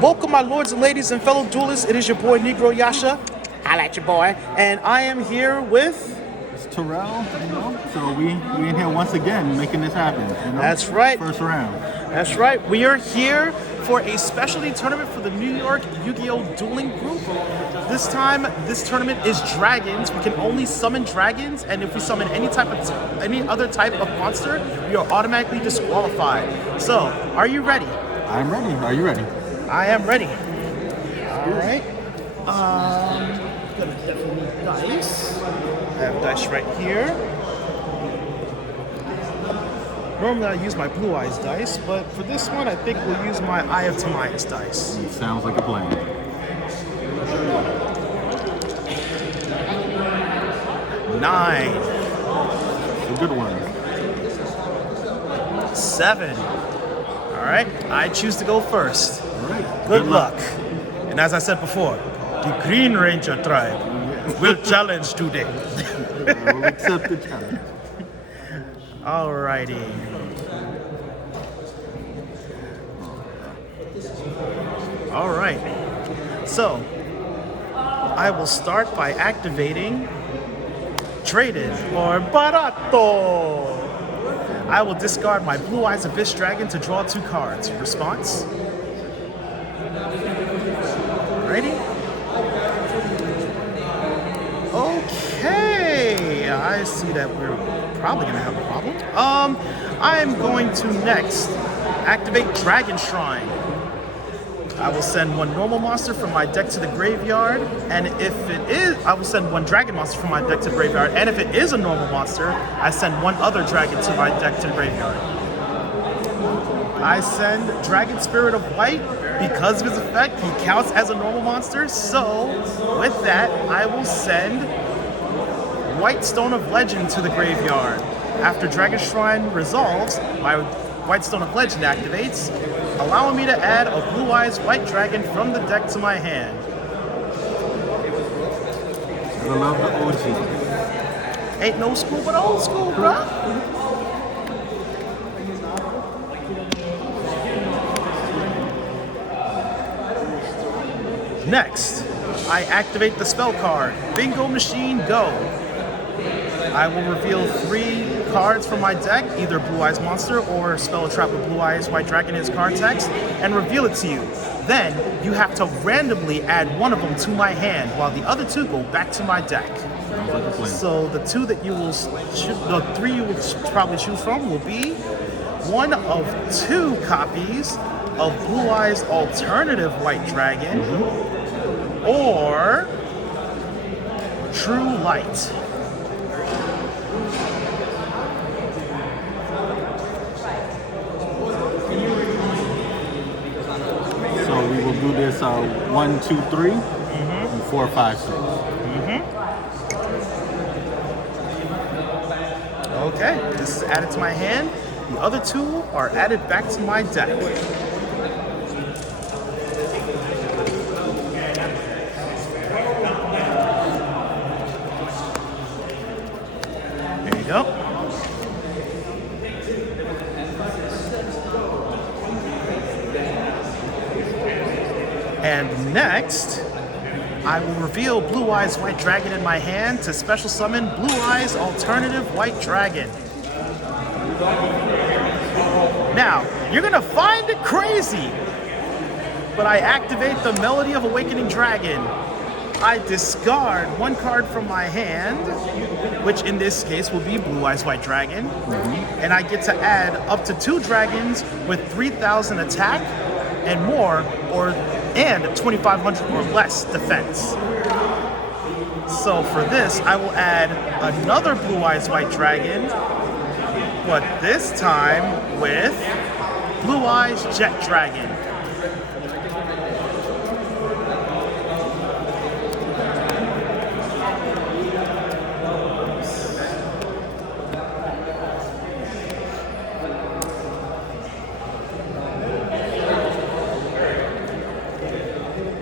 Welcome, my lords and ladies and fellow duelists. It is your boy Negroyasha. Holla at your boy. And I am here with... It's Terrell, so we in here once again making this happen. That's right. First round. That's right. We are here for a specialty tournament for the New York Yu-Gi-Oh! Dueling Group. This time, this tournament is dragons. We can only summon dragons, and if we summon any other type of monster, we are automatically disqualified. So, are you ready? I'm ready. Are you ready? I am ready. All right. Gonna definitely need dice. I have dice right here. Normally I use my Blue Eyes dice, but for this one I think we'll use my Eye of Timaeus dice. Sounds like a plan. Nine. A good one. 7. All right, I choose to go first. All right. Good luck. And as I said before, the Green Ranger tribe will challenge today. We'll accept the challenge. Alrighty. Alright. So, I will start by activating Traded or Barato. I will discard my Blue Eyes Abyss Dragon to draw 2 cards. Response? Ready? Okay, I see that we're probably gonna have a problem. I'm going to next activate Dragon Shrine. I will send 1 normal monster from my deck to the graveyard, and if it is, I will send 1 dragon monster from my deck to the graveyard, and if it is a normal monster, I send 1 other dragon to my deck to the graveyard. I send Dragon Spirit of White. Because of his effect, he counts as a normal monster, so with that, I will send White Stone of Legend to the graveyard. After Dragon Shrine resolves, my White Stone of Legend activates, allowing me to add a Blue Eyes White Dragon from the deck to my hand. I love the OG. Ain't no school but old school, bruh. Next, I activate the spell card, Bingo Machine Go. I will reveal 3 cards from my deck, either Blue Eyes Monster or Spell a Trap with Blue Eyes White Dragon in its card text, and reveal it to you. Then, you have to randomly add 1 of them to my hand, while the other 2 go back to my deck. So the 2 that you will the 3 you will probably choose from will be 1 of 2 copies of Blue Eyes Alternative White Dragon, or True Light. So we will do this 1, 2, 3, and 4, 5, 6. Okay, this is added to my hand. The other 2 are added back to my deck. There you go. And next, I will reveal Blue Eyes White Dragon in my hand to special summon Blue Eyes Alternative White Dragon. Now, you're gonna find it crazy, but I activate the Melody of Awakening Dragon. I discard 1 card from my hand, which in this case will be Blue Eyes White Dragon, and I get to add up to 2 dragons with 3,000 attack and more, and 2,500 or less defense. So for this, I will add another Blue Eyes White Dragon, but this time with Blue Eyes Jet Dragon.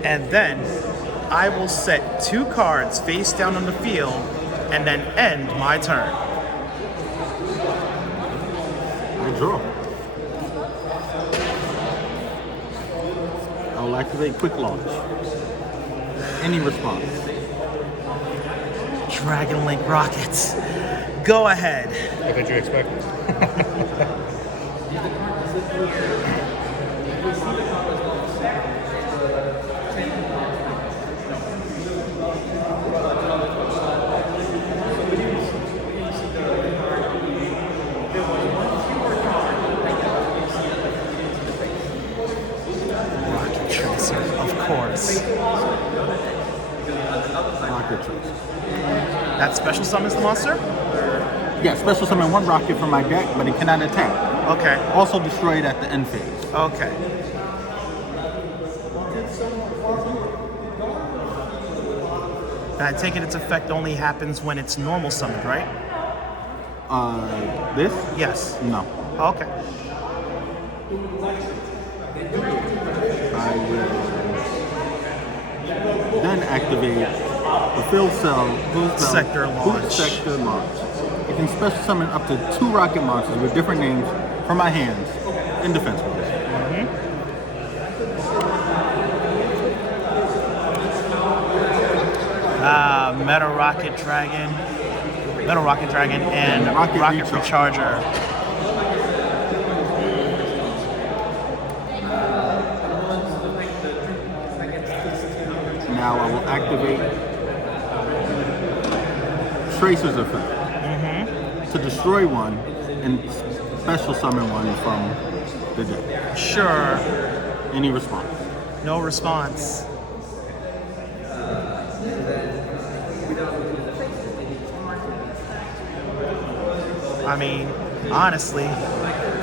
And then I will set 2 cards face down on the field and then end my turn. Good draw. I will activate quick launch. Any response. Dragon Link Rockets. Go ahead. What did you expect? Rocket Tracer, of course. Rocket Tracer. That special summons the monster? Yeah, special summon 1 rocket from my deck, but it cannot attack. Okay. Also destroyed at the end phase. Okay. And I take it its effect only happens when it's normal summoned, right? This? Yes. No. Okay. I will then activate the field cell boost Sector launch. sector launch. It can special summon up to 2 rocket monsters with different names from my hands in defense mode. Metal Rocket Dragon, and Rocket Rocket Recharger. Recharger. Now I will activate Tracer's effect to destroy one and special summon one from the deck. Sure. Any response? No response. I mean, honestly,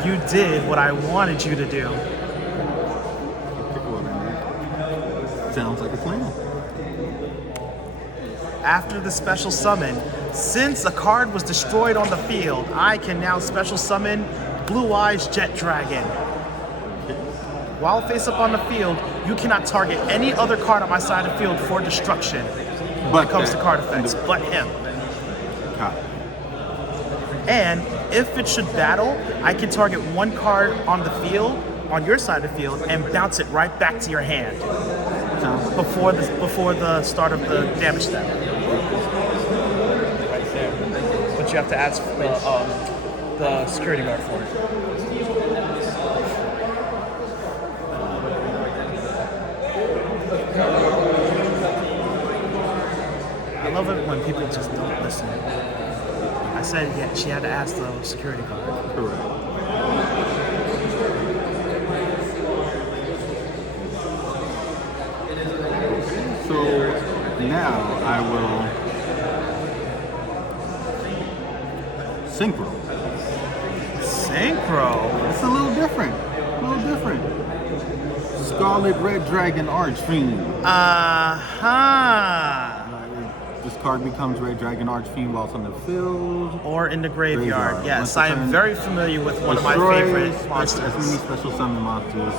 you did what I wanted you to do. Sounds like a plan. After the special summon, since a card was destroyed on the field, I can now special summon Blue Eyes Jet Dragon. While face up on the field, you cannot target any other card on my side of the field for destruction when it comes to card effects, but him. And if it should battle, I can target 1 card on the field, on your side of the field, and bounce it right back to your hand before the start of the damage step. Right there. But you have to ask the security guard for it. I love it when people just don't listen. I said, yeah, she had to ask the security guard. Correct. So now I will synchro. Synchro? It's a little different. Scarlet Red Dragon Archfiend. This card becomes Red Dragon Archfiend while it's on the field. Or in the graveyard. Yes, Once I per am turn, very familiar with one of my favorite As monsters. many special summon monsters.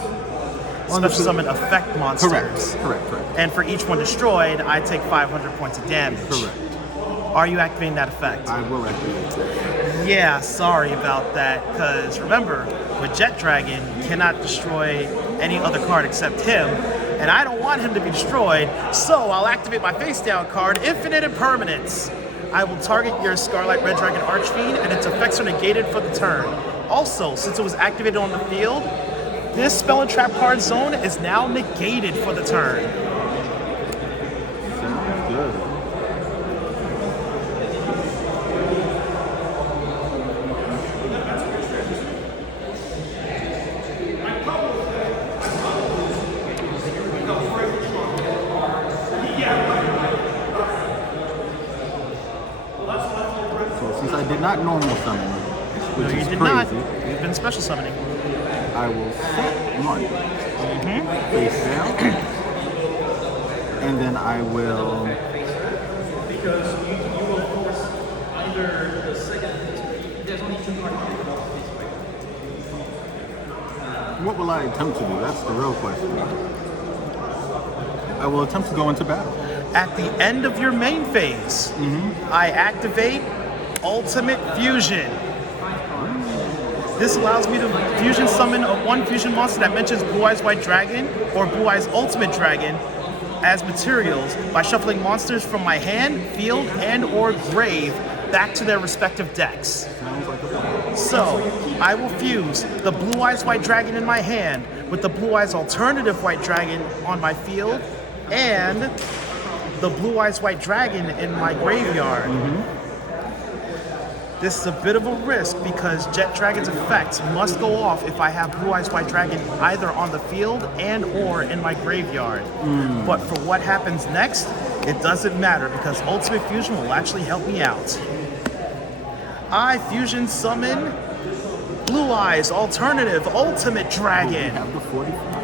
Special summon effect monsters. Correct. And for each one destroyed, I take 500 points of damage. Correct. Are you activating that effect? I will activate that. Yeah, sorry about that, because remember, with Jet Dragon, you cannot destroy any other card except him, and I don't want him to be destroyed, so I'll activate my face down card, Infinite Impermanence. I will target your Scarlet Red Dragon Archfiend, and its effects are negated for the turn. Also, since it was activated on the field, this spell and trap card zone is now negated for the turn. Sounds good. Did not normal summon, which No, you is did crazy. not. You've been special summoning. I will set 1 face down, and then I will. What will I attempt to do? That's the real question. I will attempt to go into battle. At the end of your main phase, I activate Ultimate Fusion. This allows me to fusion summon one fusion monster that mentions Blue Eyes White Dragon or Blue Eyes Ultimate Dragon as materials by shuffling monsters from my hand, field, and or grave back to their respective decks. Sounds like a plan. So, I will fuse the Blue Eyes White Dragon in my hand with the Blue Eyes Alternative White Dragon on my field and the Blue Eyes White Dragon in my graveyard. This is a bit of a risk because Jet Dragon's effects must go off if I have Blue Eyes White Dragon either on the field and or in my graveyard. But for what happens next, it doesn't matter because Ultimate Fusion will actually help me out. I fusion summon Blue Eyes Alternative Ultimate Dragon. Have the 45.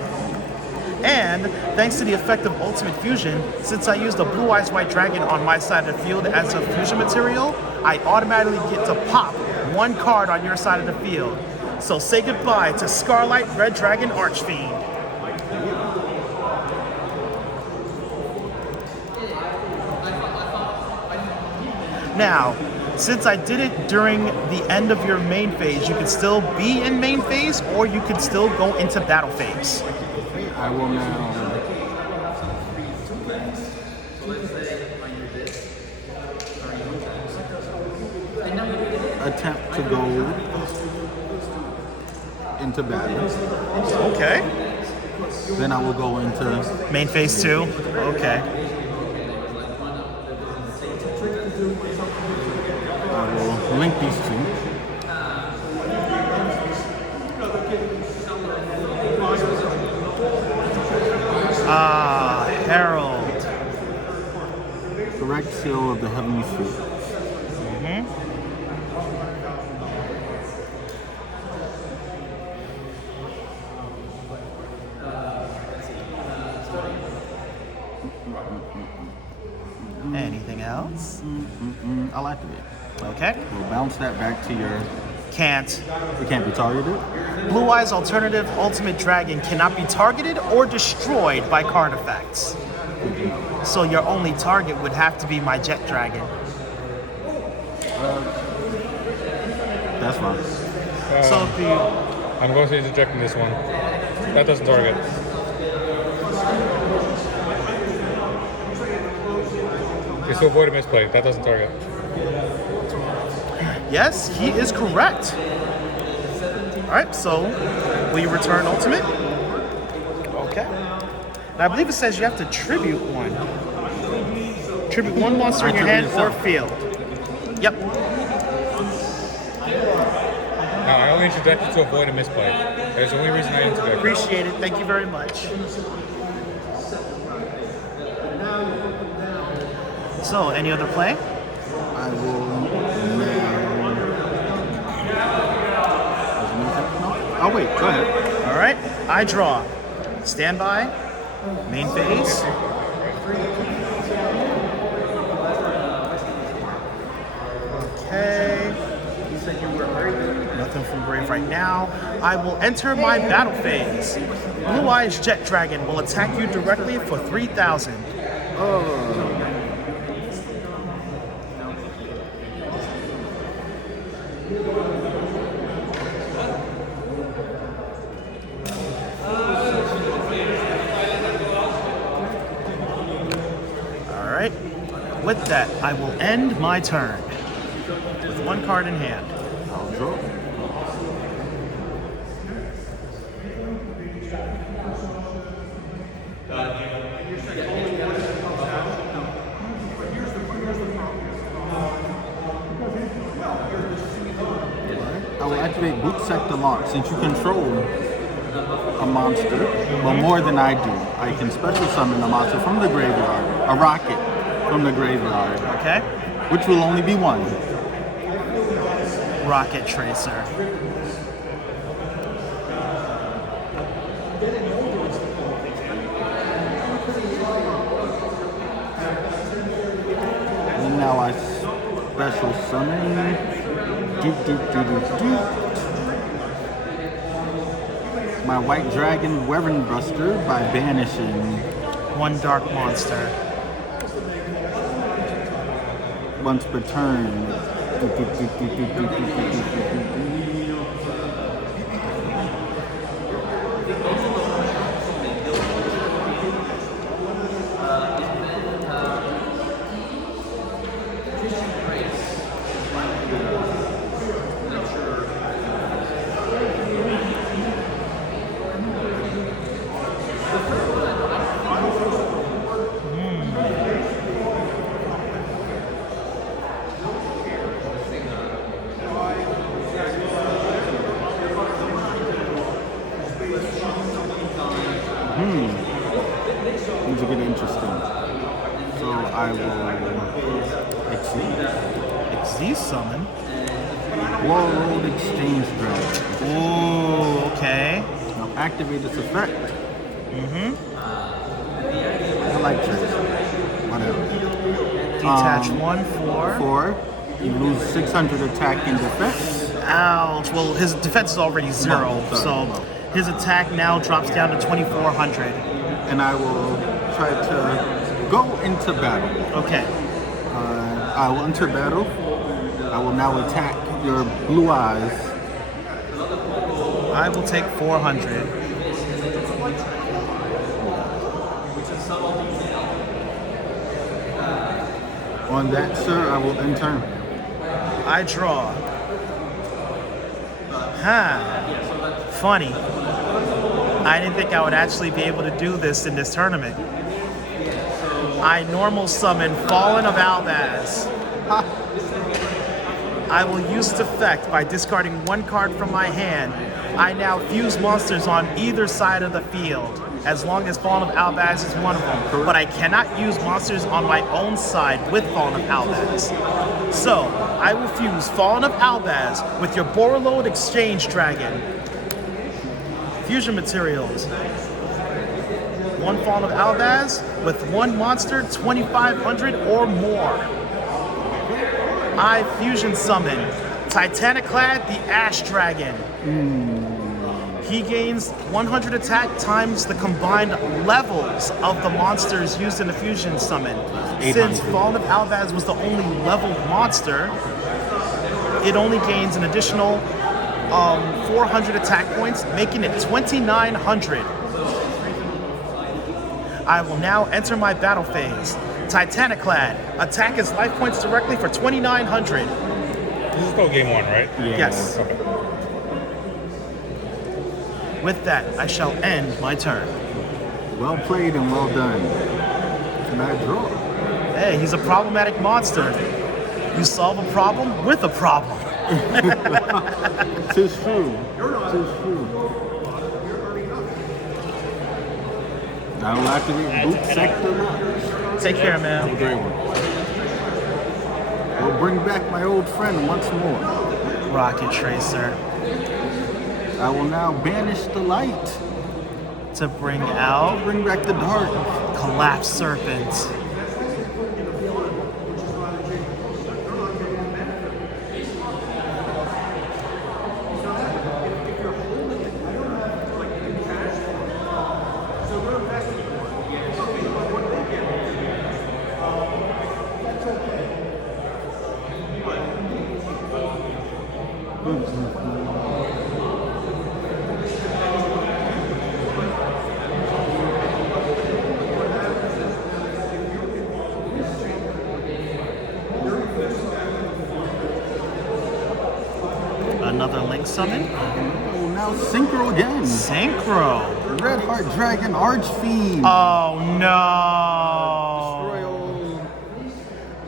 And thanks to the effect of Ultimate Fusion, since I used the Blue Eyes White Dragon on my side of the field as a fusion material, I automatically get to pop one card on your side of the field. So say goodbye to Scarlight Red Dragon Archfiend. Now, since I did it during the end of your main phase, you can still be in main phase or you can still go into battle phase. I will now attempt to go into battle. Okay. Then I will go into Main phase 2? Okay. I will link these two. Herald. Direct seal of the Heavenly Sphere. Anything else? I'll activate. Okay. We'll bounce that back to your. Can't. It can't be targeted. Blue Eyes Alternative Ultimate Dragon cannot be targeted or destroyed by card effects. So your only target would have to be my Jet Dragon. That's fine. So if you... I'm going to be rejecting this one. That doesn't target. You still avoid a misplay. That doesn't target. Yes, he is correct. Alright, so will you return Ultimate? Okay. And I believe it says you have to tribute one. Tribute one monster in your hand or field. Yep. Now, I only interjected to avoid a misplay. There's the only reason I interjected. Appreciate it. Thank you very much. So, any other play? I will now. Oh wait, go ahead. All right. I draw. Standby. Main phase. Okay. Nothing from grave right now. I will enter my battle phase. Blue Eyes Jet Dragon will attack you directly for 3,000. Alright. With that, I will end my turn. With one card in hand. I'll draw. I will activate Boot Sector Launch. Since you control a monster, well, more than I do, I can special summon a monster from the graveyard, a Rokket from the graveyard, Okay? which will only be one. Rokket Tracer. And now I special summon. My White Dragon Wyvern Buster by banishing One dark monster. once per turn. Things will get interesting. So I will Z summon. World Exchange Dragon. Ooh, okay. Now activate this effect. I like Tracer. Whatever. Detach 1, 4. 4. You lose 600 attack and defense. Ouch. Well, his defense is already 0, so his attack now drops down to 2,400. And I will try to go into battle. Okay. I will enter battle. I will now attack your blue eyes. I will take 400. On that, sir, I will end turn. I draw. Funny. I didn't think I would actually be able to do this in this tournament. I normal summon Fallen of Albaz. I will use its effect by discarding 1 card from my hand. I now fuse monsters on either side of the field, as long as Fallen of Albaz is one of them. But I cannot use monsters on my own side with Fallen of Albaz. So, I will fuse Fallen of Albaz with your Borreload Exchange Dragon. Fusion materials. 1 Fallen of Albaz with 1 monster, 2,500 or more. I fusion summon Titaniclad the Ash Dragon. He gains 100 attack times the combined levels of the monsters used in the fusion summon. Since Fallen of Albaz was the only leveled monster, it only gains an additional 400 attack points, making it 2,900. I will now enter my battle phase. Titaniclad, attack his life points directly for 2,900. This is still game 1, right? Yeah. Yes. Okay. With that, I shall end my turn. Well played and well done. And I draw. Hey, he's a problematic monster. You solve a problem with a problem. Tis true. Tis true. I will activate Boot Sector Launch. Take care, Have a man. great one. We'll bring back my old friend once more. Rokket Tracer. I will now banish the light. To bring out Bring back the dark. Collapse Serpent. Another Link summon. I will now synchro again. Synchro. Red Heart Dragon Archfiend. Oh no. Destroy all.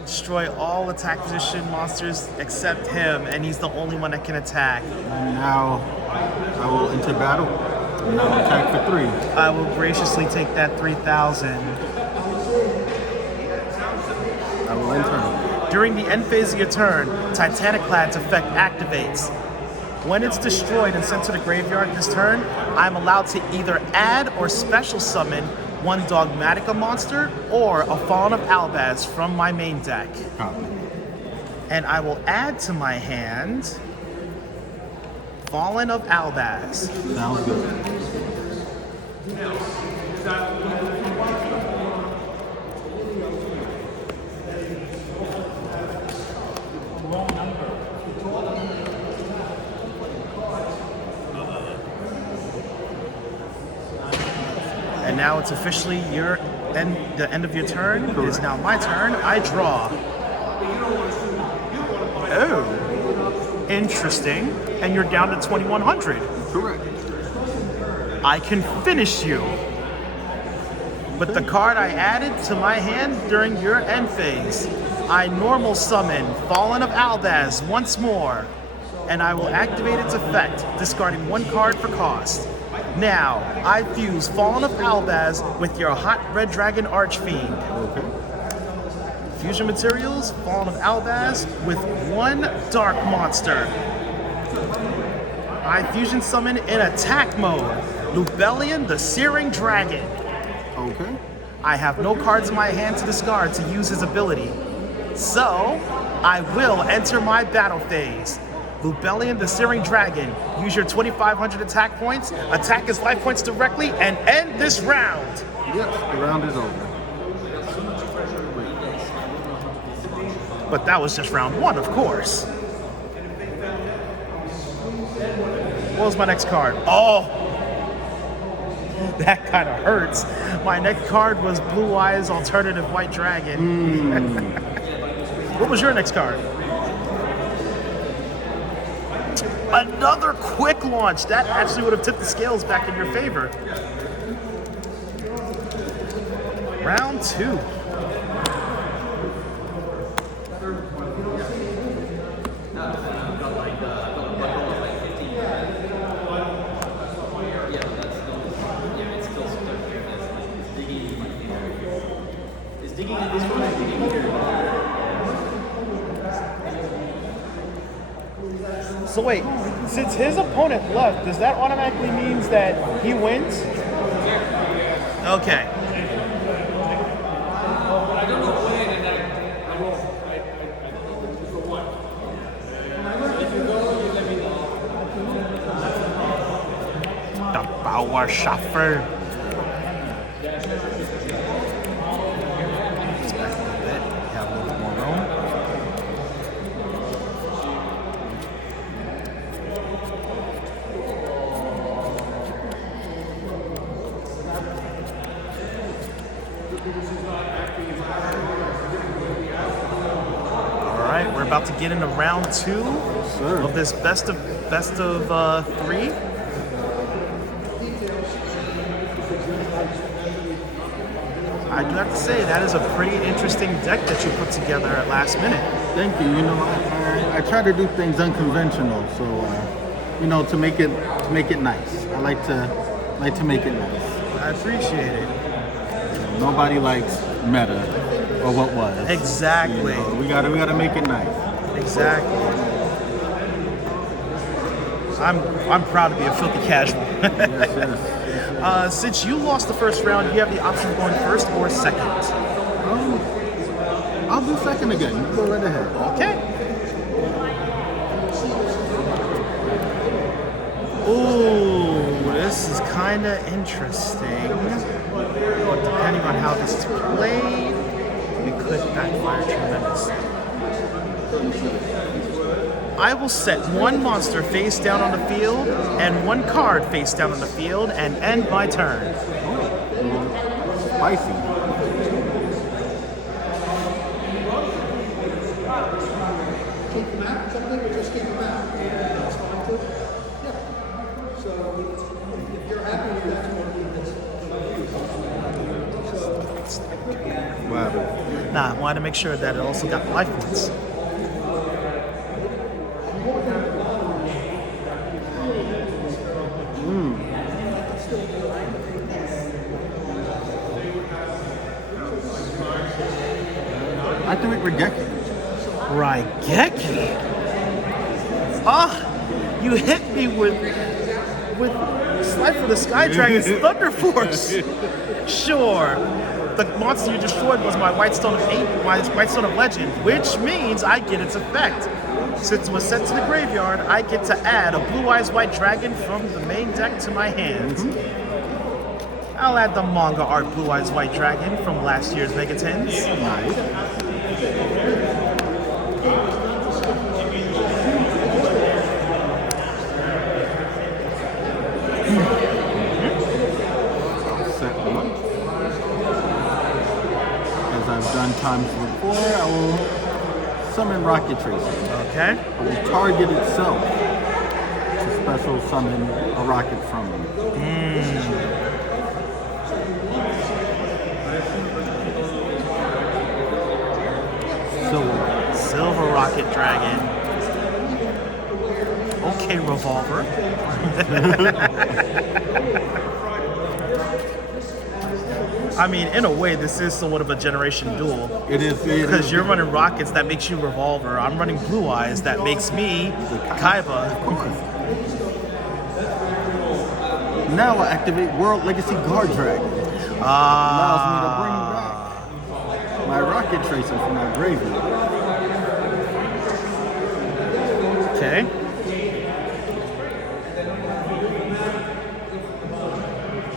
Destroy all attack position monsters except him, and he's the only one that can attack. And now I will enter battle. And I will attack for 3. I will graciously take that 3,000. I will enter. During the end phase of your turn, Titaniclad's effect activates. When it's destroyed and sent to the graveyard this turn, I'm allowed to either add or special summon 1 Dogmatica monster or a Fallen of Albaz from my main deck. Copy. And I will add to my hand Fallen of Albaz. Sounds good. And now it's officially the end of your turn. It is now my turn. I draw. Oh, interesting. And you're down to 2,100. Correct. I can finish you. With the card I added to my hand during your end phase, I normal summon Fallen of Albaz once more, and I will activate its effect, discarding 1 card for cost. Now, I fuse Fallen of Albaz with your Hot Red Dragon Archfiend. Okay. Fusion materials, Fallen of Albaz with 1 Dark Monster. I fusion summon in attack mode, Lubellion the Searing Dragon. Okay. I have no cards in my hand to discard to use his ability. So, I will enter my battle phase. Lubellion the Searing Dragon. Use your 2,500 attack points, attack his life points directly, and end this round. Yes, the round is over. But that was just round 1, of course. What was my next card? Oh! That kind of hurts. My next card was Blue Eyes Alternative White Dragon. What was your next card? Another quick launch. That actually would have tipped the scales back in your favor. Round 2. So wait, since his opponent left, does that automatically means that he wins? Okay. The Power Shuffle. Let's back a little bit. Have a little bit more room. All right, we're about to get into round 2 of this best of 3. I do have to say that is a pretty interesting deck that you put together at last minute. Thank you. You know, I try to do things unconventional, so to make it nice. I like to make it nice. I appreciate it. Nobody likes meta or what was. Exactly. We gotta make it nice. Exactly. I'm proud to be a filthy casual. Yes. Since you lost the first round, you have the option of going first or second. I'll do second again. You go right ahead. Okay. Ooh, this is kind of interesting. But depending on how this is played, it could backfire tremendously. I will set 1 monster face down on the field and 1 card face down on the field and end my turn. Spicy. What happened? Nah, I wanted to make sure that it also got life points. Activate Rokket. Raigeki? Ah, you hit me with Slide for the Sky Dragon's Thunder Force. Sure. The monster you destroyed was my White Stone of Legend, which means I get its effect. Since it was sent to the graveyard, I get to add a Blue Eyes White Dragon from the main deck to my hand. I'll add the manga art Blue Eyes White Dragon from last year's Mega Tens. Nice. Set 1. As I've done times before, I will summon Rocket Tracer. Okay. It will target itself to special summon a rocket from it. Silver Rocket Dragon. Okay, revolver. I mean, in a way, this is somewhat of a generation duel. It is. Because you're running Rockets, that makes you Revolver. I'm running Blue Eyes, that makes me Kaiba. Now I activate World Legacy Guard Dragon. Allows me to bring back my Rocket Tracer from my graveyard. Okay.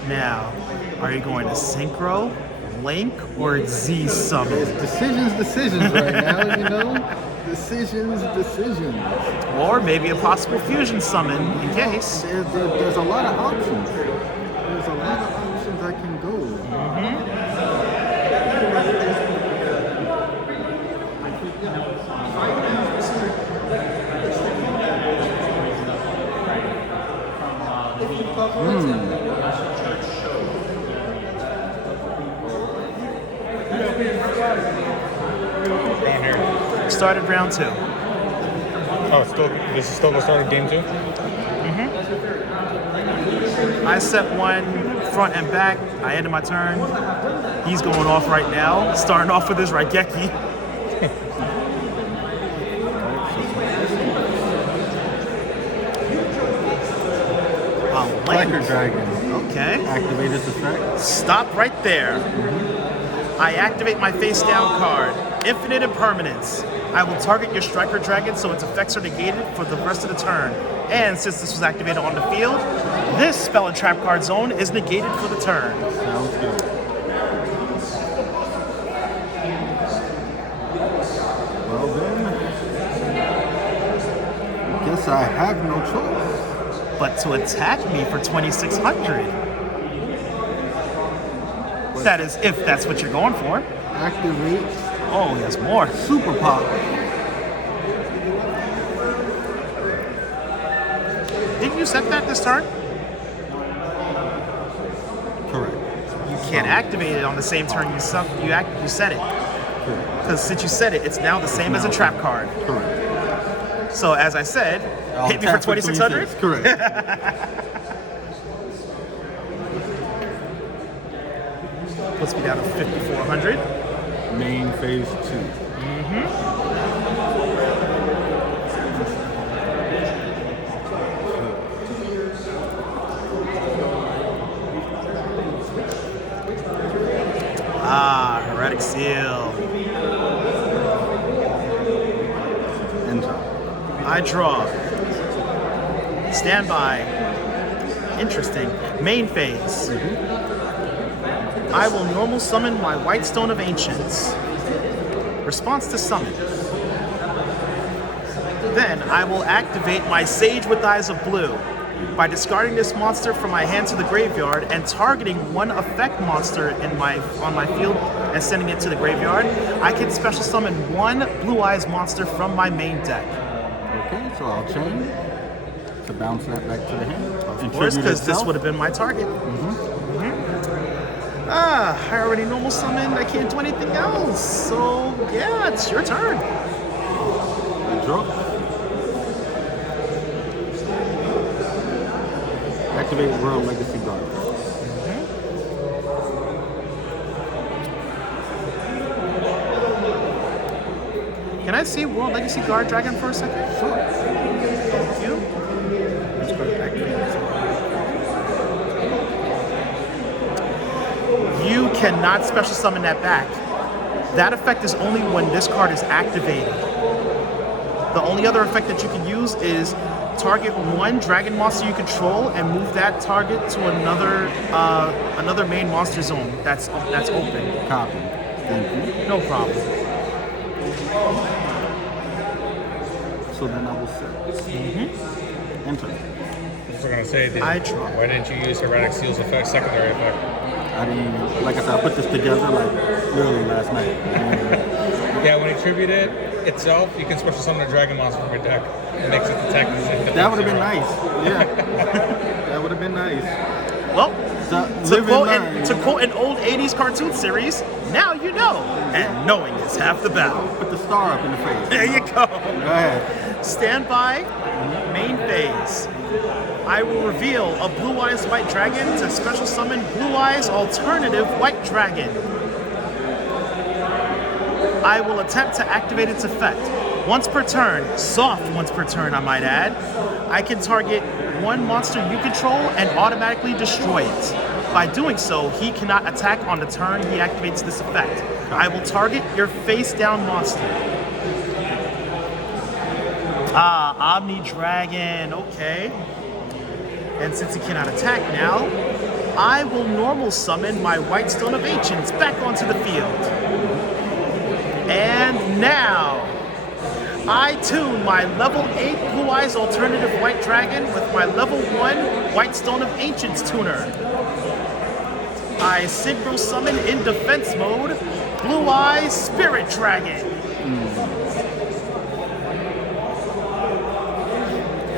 Now, are you going to Synchro, Link, or Z Summon? It's decisions right now, you know? Decisions. Or maybe a possible fusion summon in case. There's a lot of options. There's a lot of options I can go. Down here. Started round 2. Oh, this is still the start of game 2? I set one front and back. I ended my turn. He's going off right now, starting off with his Raigeki. Flacker Dragon. Okay. Activate its effect. Stop right there. I activate my face down card. Infinite Impermanence. I will target your Striker Dragon so its effects are negated for the rest of the turn. And since this was activated on the field, this spell and trap card zone is negated for the turn. Sounds good. Well then, I guess I have no choice. But to attack me for 2,600. That is, if that's what you're going for. Activate Oh, he has more. Super Pop. Didn't you set that this turn? Correct. You can't activate it on the same turn you set it. Correct. Because since you set it, it's now the same as a trap card. Correct. So as I said, I'll hit me for tap 2,600. Correct. Puts me down to 5,400. Main phase 2. Heretic Seal. Enter. I draw. Standby. Interesting. Main phase. I will normal summon my White Stone of Ancients. Response to summon. Then I will activate my Sage with Eyes of Blue by discarding this monster from my hand to the graveyard and targeting one effect monster on my field and sending it to the graveyard. I can special summon one Blue Eyes monster from my main deck. Okay, so I'll chain to bounce that back to the hand. Of course, because this would have been my target. I already normal summoned. I can't do anything else. So, yeah, it's your turn. I draw. Activate World Legacy Guard. Can I see World Legacy Guard Dragon for a second? Sure. Thank you. Let's go back to You cannot special summon that back. That effect is only when this card is activated. The only other effect that you can use is target one dragon monster you control and move that target to another main monster zone that's open. Copy. Thank you. No problem. So then I will set. Enter. I was going to say, I try. why didn't you use Heretic Seal's effect, secondary effect? I didn't, like I said, I put this together like literally last night. Yeah, when you tribute it itself, you can special summon a dragon monster from your deck. It makes its attack as if That would have been nice. Yeah. That would have been nice. Well, So, to quote an old 80s cartoon series, now you know. And knowing is half the battle. Put the star up in the face. There you go. Go ahead. Stand by. Main phase. I will reveal a Blue Eyes White Dragon to special summon Blue Eyes Alternative White Dragon. I will attempt to activate its effect. Once per turn, soft once per turn I might add, I can target one monster you control and automatically destroy it. By doing so, he cannot attack on the turn he activates this effect. I will target your face-down monster. Omni Dragon, okay. And since he cannot attack now, I will normal summon my White Stone of Ancients back onto the field. And now, I tune my level 8 Blue Eyes Alternative White Dragon with my level 1 White Stone of Ancients tuner. I synchro summon in defense mode Blue Eyes Spirit Dragon.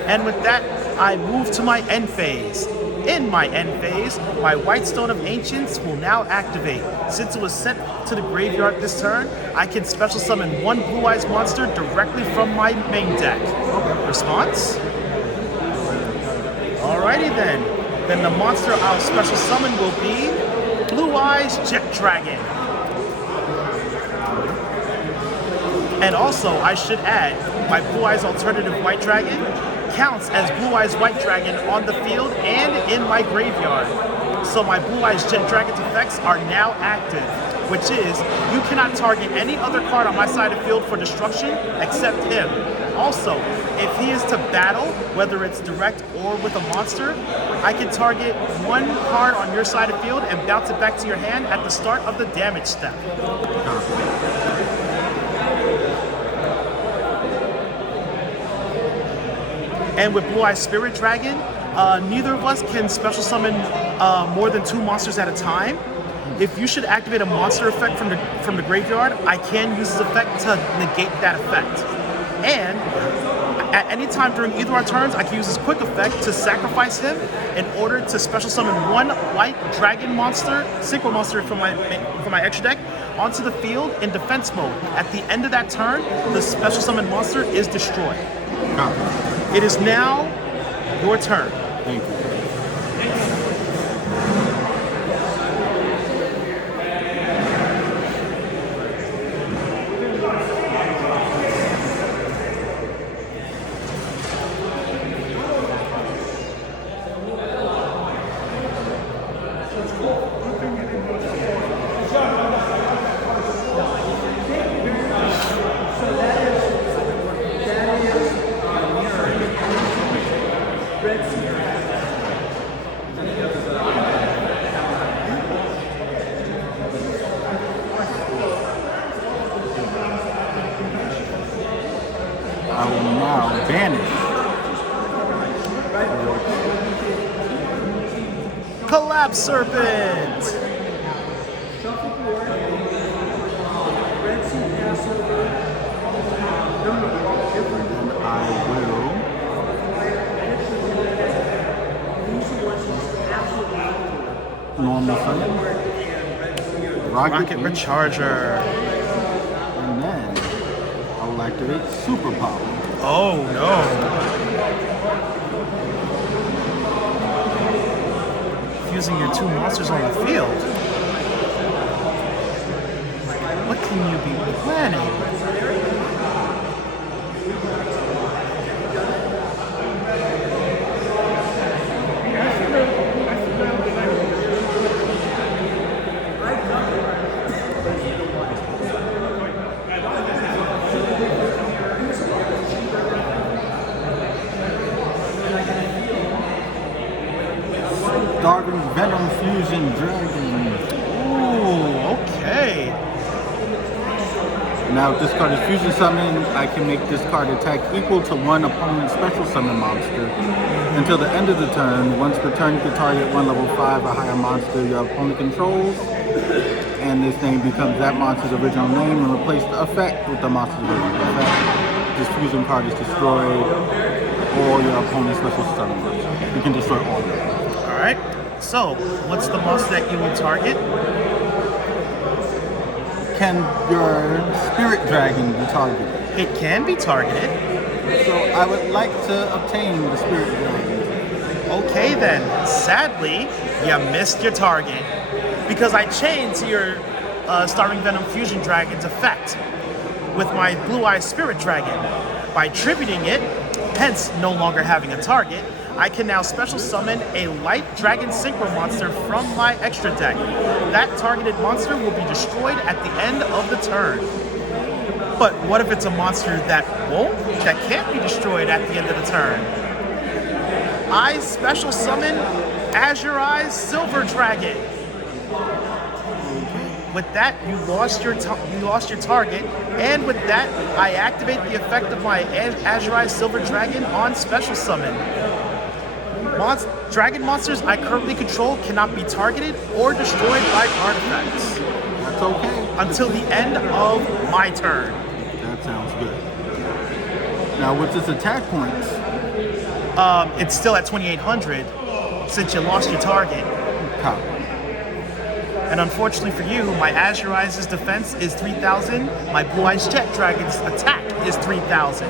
And with that, I move to my end phase. In my end phase, my White Stone of Ancients will now activate. Since it was sent to the graveyard this turn, I can special summon one Blue Eyes monster directly from my main deck. Response? Alrighty then. Then the monster I'll special summon will be Blue Eyes Jet Dragon. And also, I should add, my Blue Eyes Alternative White Dragon counts as Blue Eyes White Dragon on the field and in my graveyard. So my Blue Eyes Jet Dragon's effects are now active, which is, you cannot target any other card on my side of the field for destruction except him. Also, if he is to battle, whether it's direct or with a monster, I can target one card on your side of the field and bounce it back to your hand at the start of the damage step. And with Blue Eyes Spirit Dragon, neither of us can special summon more than 2 monsters at a time. If you should activate a monster effect from the graveyard, I can use this effect to negate that effect. And at any time during either of our turns, I can use this quick effect to sacrifice him in order to special summon one white dragon monster, synchro monster from my extra deck, onto the field in defense mode. At the end of that turn, the special summon monster is destroyed. It is now your turn. Thank you. I will now banish Collapse Serpent! I will normal summon Rokket Recharger. and then I will activate Super Power. Oh no. Using your 2 monsters on the field. What can you be planning? Starving Venom Fusion Dragon. Ooh, okay. Now, if this card is Fusion Summon, I can make this card attack equal to one opponent's special summon monster. Until the end of the turn, once per turn, you can target one level 5 or higher monster your opponent controls. And this name becomes that monster's original name and replace the effect with the monster's original effect. This fusion card is destroyed all your opponent's special summon monsters. You can destroy all of them. Alright, so what's the monster that you will target? Can your Spirit Dragon be targeted? It can be targeted. So I would like to obtain the Spirit Dragon. Okay then, sadly, you missed your target. Because I chained to your Starving Venom Fusion Dragon's effect with my Blue Eye Spirit Dragon. By tributing it, hence no longer having a target, I can now special summon a Light Dragon Synchro monster from my extra deck. That targeted monster will be destroyed at the end of the turn. But what if it's a monster that can't be destroyed at the end of the turn? I special summon Azure Eyes Silver Dragon. With that, you lost your target, and with that, I activate the effect of my Azure Eyes Silver Dragon on special summon. Dragon monsters I currently control cannot be targeted or destroyed by card effects. That's okay. Until the end of my turn. That sounds good. Now, with its attack points, It's still at 2,800 since you lost your target. copy. And unfortunately for you, my Azure Eyes' defense is 3,000. My Blue Eyes Jet Dragon's attack is 3,000.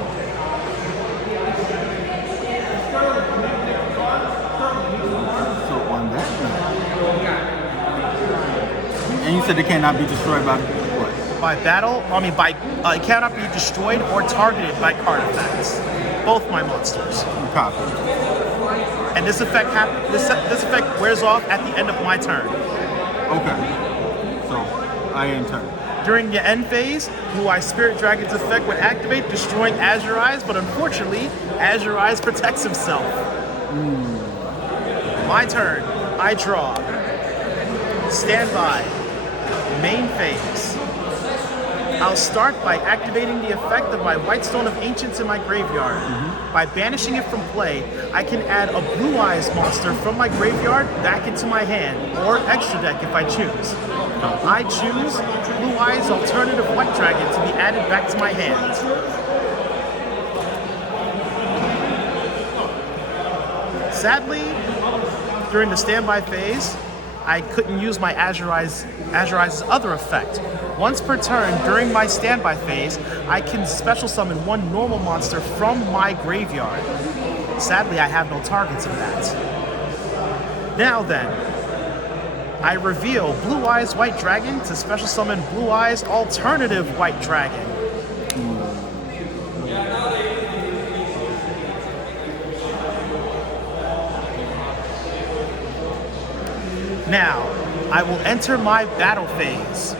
So on that note, and you said it cannot be destroyed by what? It cannot be destroyed or targeted by card effects. Both my monsters. Copy. And this effect wears off at the end of my turn. Okay. So I enter. During the end phase, Blue Eye Spirit Dragon's effect would activate, destroying Azure Eyes, but unfortunately, Azure Eyes protects himself. My turn. I draw. Standby. Main phase. I'll start by activating the effect of my White Stone of Ancients in my graveyard. By banishing it from play, I can add a Blue Eyes monster from my graveyard back into my hand, or extra deck if I choose. I choose Blue Eyes Alternative White Dragon to be added back to my hand. Sadly, during the standby phase, I couldn't use my Azure Eyes' other effect. Once per turn during my standby phase, I can special summon one normal monster from my graveyard. Sadly, I have no targets of that. Now then, I reveal Blue Eyes White Dragon to special summon Blue Eyes Alternative White Dragon. Now, I will enter my battle phase.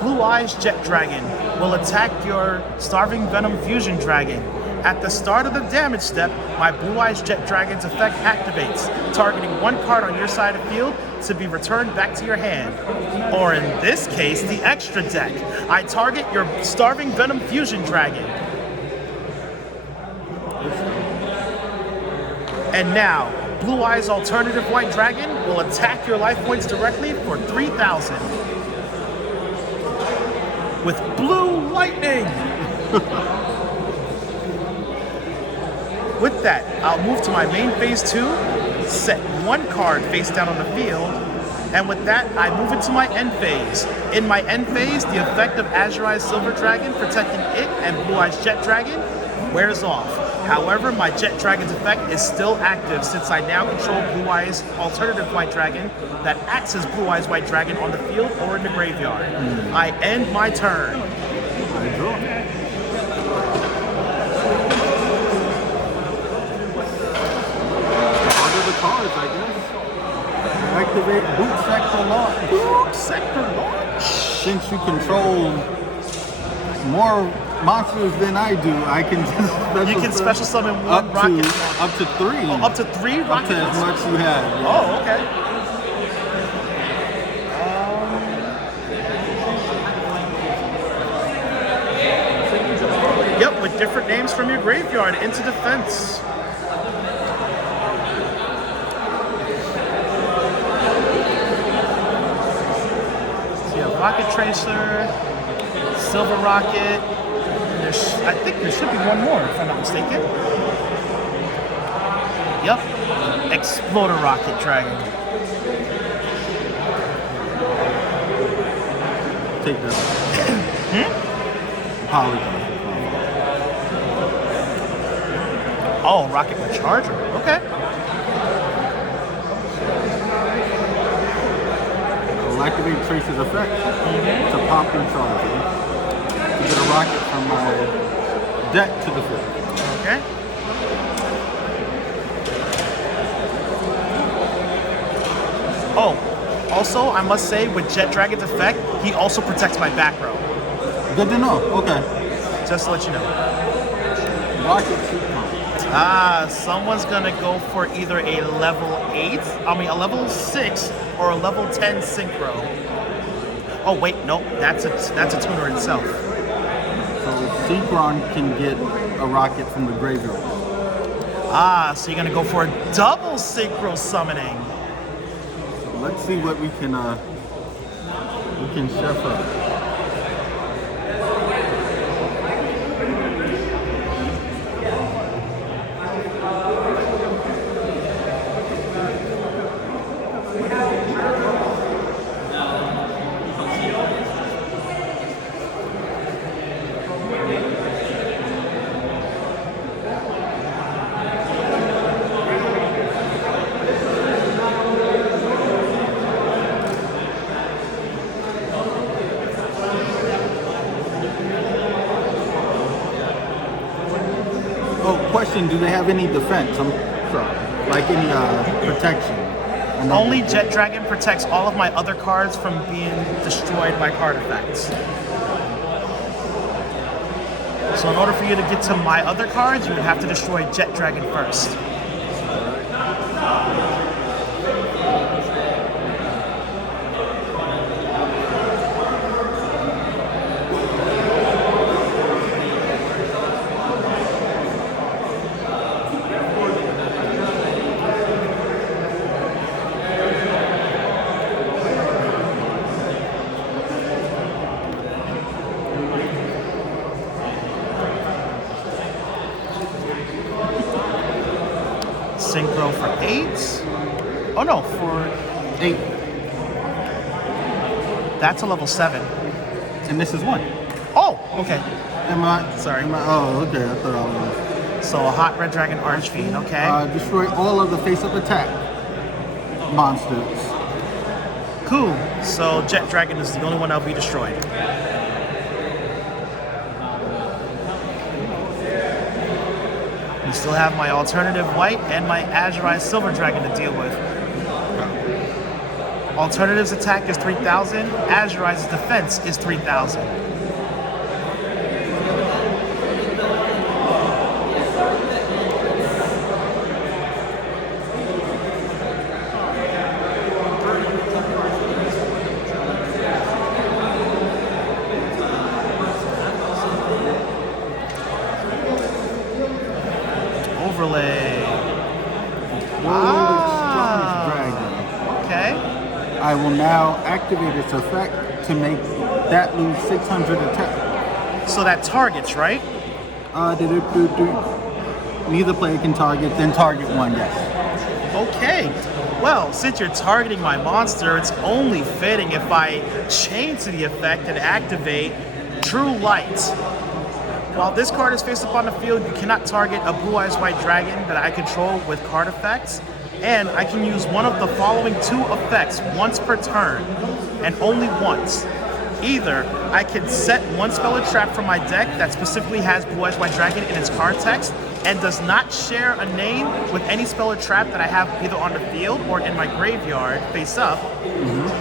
Blue Eyes Jet Dragon will attack your Starving Venom Fusion Dragon. At the start of the damage step, my Blue Eyes Jet Dragon's effect activates, targeting one card on your side of the field to be returned back to your hand. Or in this case, the extra deck. I target your Starving Venom Fusion Dragon. And now, Blue Eyes Alternative White Dragon will attack your life points directly for 3,000. With Blue Lightning! With that, I'll move to my main phase 2, set one card face down on the field, and with that, I move into my end phase. In my end phase, the effect of Azure Eyes Silver Dragon protecting it and Blue Eyes Jet Dragon wears off. However, my Jet Dragon's effect is still active since I now control Blue Eyes Alternative White Dragon that acts as Blue Eyes White Dragon on the field or in the graveyard. I end my turn. I draw. What are the cards, I guess? Activate Boot Sector Launch. Boot Sector Launch! Since you control more monsters than I do, I can just special summon one rocket. Up to 3. Oh, up to 3 rockets? Up to as much you have. Yeah. Oh, okay. Yep, with different names from your graveyard into defense. So you have Rocket Tracer, Silver Rocket. I think there should be one more, if I'm not mistaken. Yep. Exploder Rocket Dragon. Take that. Apologize. Oh, Rokket with Charger. Okay. I will activate Trace's effect to pop and Charger to get a Rokket from my deck to the field. Okay. Oh, also, I must say, with Jet Dragon's effect, he also protects my back row. Good to know. Okay. Just to let you know. Rokket 2. Someone's gonna go for either a level a level 6 or a level 10 synchro. Oh wait, no, that's a tuner itself. So Synchron can get a Rokket from the graveyard. So you're gonna go for a double synchro summoning. So let's see what we can chef up. Question, do they have any defense? I'm sorry. Like any protection? Only Jet Dragon protects all of my other cards from being destroyed by card effects. So in order for you to get to my other cards, you would have to destroy Jet Dragon first. Synchro for 8. Oh no, for 8. That's a level 7. And this is 1. Oh, okay. Sorry. Oh, okay. I thought I was. So a hot red dragon Archfiend, okay. Destroy all of the face-up attack monsters. Cool. So Jet Dragon is the only one that'll be destroyed. You still have my alternative white and my Azurized Silver Dragon to deal with. Alternative's attack is 3,000. Azurize's defense is 3,000. Overlay. Okay. I will now activate its effect to make that lose 600 attack. So that targets, right? Neither player can target, then target one, yes. Okay. Well, since you're targeting my monster, it's only fitting if I chain to the effect and activate True Light. While this card is face up on the field, you cannot target a Blue Eyes White Dragon that I control with card effects, and I can use one of the following 2 effects once per turn, and only once. Either I can set one spell or trap from my deck that specifically has Blue Eyes White Dragon in its card text and does not share a name with any spell or trap that I have either on the field or in my graveyard face up,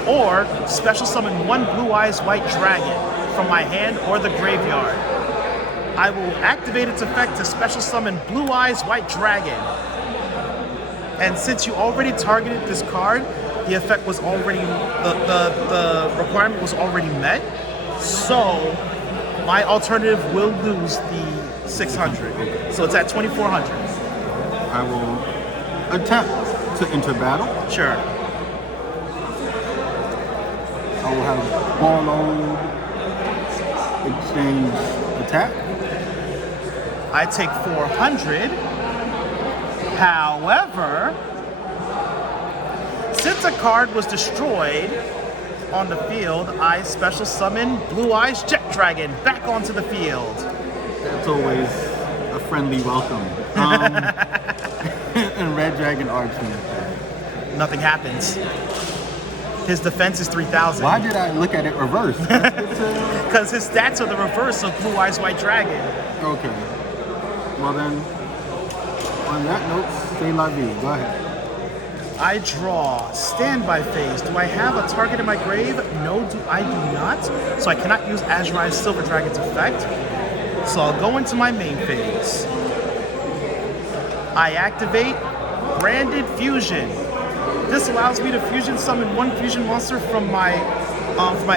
or special summon one Blue Eyes White Dragon from my hand or the graveyard. I will activate its effect to special summon Blue Eyes White Dragon. And since you already targeted this card, the effect was already, the requirement was already met. So my alternative will lose the 600. So it's at 2,400. I will attempt to enter battle. Sure. I will have Warlord exchange attack. I take 400. However, since a card was destroyed on the field, I special summon Blue Eyes Jet Dragon back onto the field. That's always a friendly welcome. And Red Dragon Archfiend. Nothing happens. His defense is 3,000. Why did I look at it reverse? Because his stats are the reverse of Blue Eyes White Dragon. Okay. Well then, on that note, c'est la vie. Go ahead. I draw standby phase. Do I have a target in my grave? No, I do not. So I cannot use Azure's Silver Dragon's effect. So I'll go into my main phase. I activate Branded Fusion. This allows me to fusion summon one fusion monster from my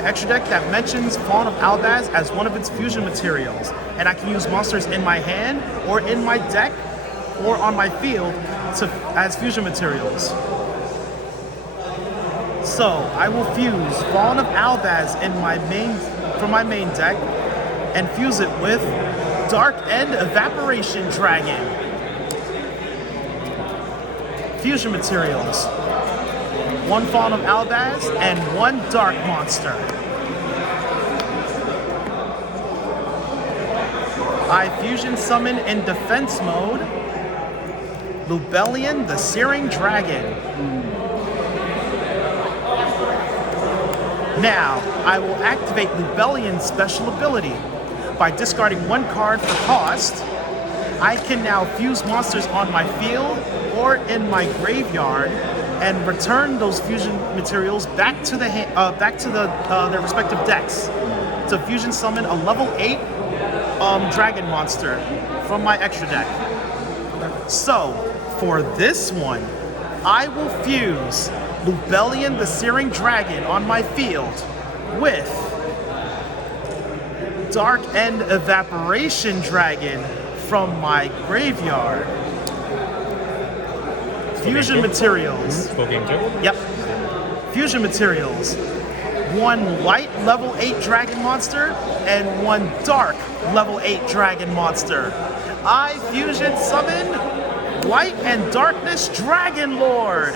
extra deck that mentions Fawn of Albaz as one of its fusion materials. And I can use monsters in my hand or in my deck or on my field as fusion materials. So I will fuse Fawn of Albaz from my main deck and fuse it with Dark End Evaporation Dragon. Fusion materials. One Fawn of Albaz and one Dark monster. I fusion summon in defense mode Lubellion the Searing Dragon. Now, I will activate Lubellion's special ability. By discarding one card for cost, I can now fuse monsters on my field or in my graveyard and return those fusion materials back to their respective decks to fusion summon a level 8 dragon monster from my extra deck. So, for this one, I will fuse Lubellion the Searing Dragon on my field with Dark End Evaporation Dragon from my graveyard. Fusion materials. Full game too? Yep. Fusion materials. One light level 8 dragon monster and one dark level 8 dragon monster. I fusion summon Light and Darkness Dragon Lord.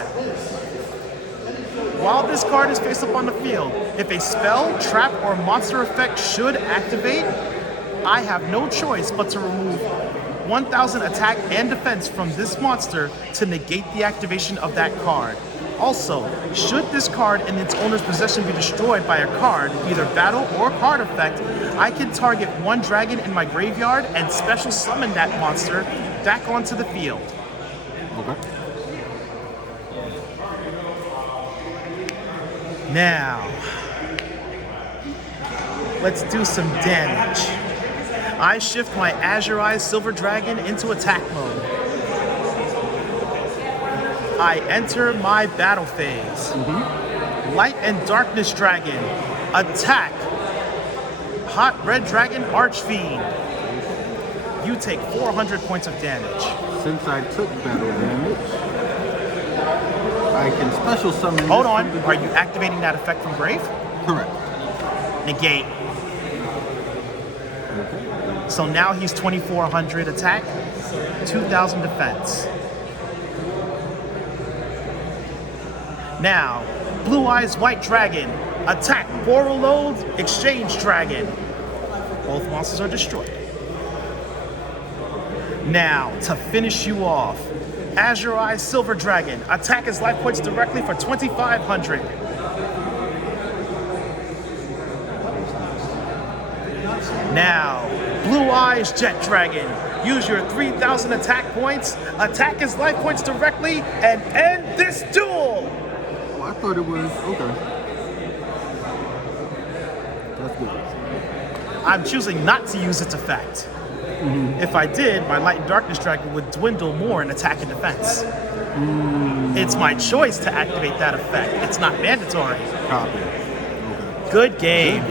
While this card is face up on the field, if a spell, trap, or monster effect should activate, I have no choice but to remove 1,000 attack and defense from this monster to negate the activation of that card. Also, should this card in its owner's possession be destroyed by a card, either battle or card effect, I can target one dragon in my graveyard and special summon that monster back onto the field. Okay. Now, let's do some damage. I shift my Azure's Silver Dragon into attack mode. I enter my battle phase. Light and Darkness Dragon. Attack. Hot Red Dragon Archfiend. You take 400 points of damage. Since I took battle damage, I can special summon. Hold on. Are you activating that effect from Grave? Correct. Negate. So now he's 2,400 attack, 2,000 defense. Now, Blue Eyes White Dragon, attack Borreload Exchange Dragon. Both monsters are destroyed. Now, to finish you off, Azure Eyes Silver Dragon, attack his life points directly for 2,500. Now, Blue Eyes Jet Dragon, use your 3,000 attack points, attack his life points directly, and end this duel! Oh, I thought it was, okay. That's good. I'm choosing not to use its effect. If I did, my Light and Darkness Dragon would dwindle more in attack and defense. It's my choice to activate that effect. It's not mandatory. Copy. Okay. Good game.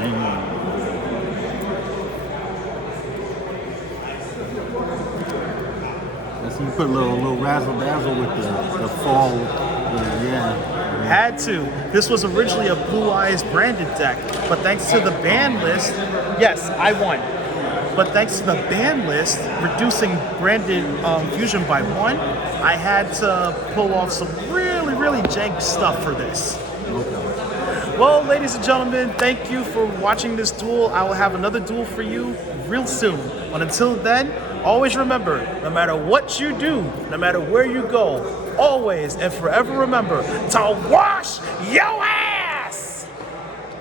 So you put a little razzle dazzle with the fall. Yeah. Had to. This was originally a Blue Eyes branded deck, but thanks to the ban list, yes, I won. But thanks to the ban list reducing branded fusion by 1, I had to pull off some really jank stuff for this. Well, ladies and gentlemen, thank you for watching this duel. I will have another duel for you real soon. But until then, Always remember, no matter what you do, no matter where you go, always and forever remember to wash your ass!